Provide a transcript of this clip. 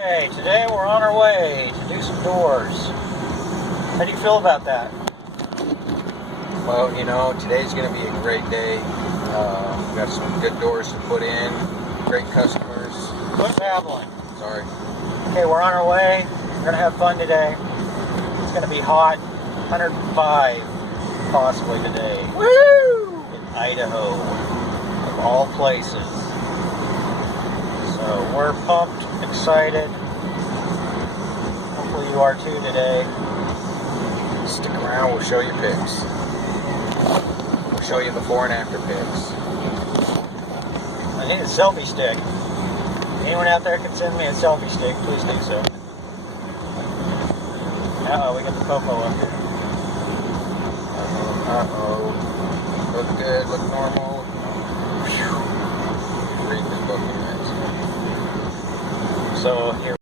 Hey, today we're on our way to do some doors. How do you feel about that? Well, you know, today's going to be a great day. We've got some good doors to put in, great customers. What's happening? Sorry. Okay, we're on our way. We're going to have fun today. It's going to be hot. 105 possibly today. Woo! In Idaho, of all places. So we're pumped, excited. Hopefully you are too today. Stick around, we'll show you pics. We'll show you before and after pics. I need a selfie stick. Anyone out there can send me a selfie stick, please do so. Uh-oh, we got the popo up here. Uh-oh. Look good, look normal. Read this book, you guys. So here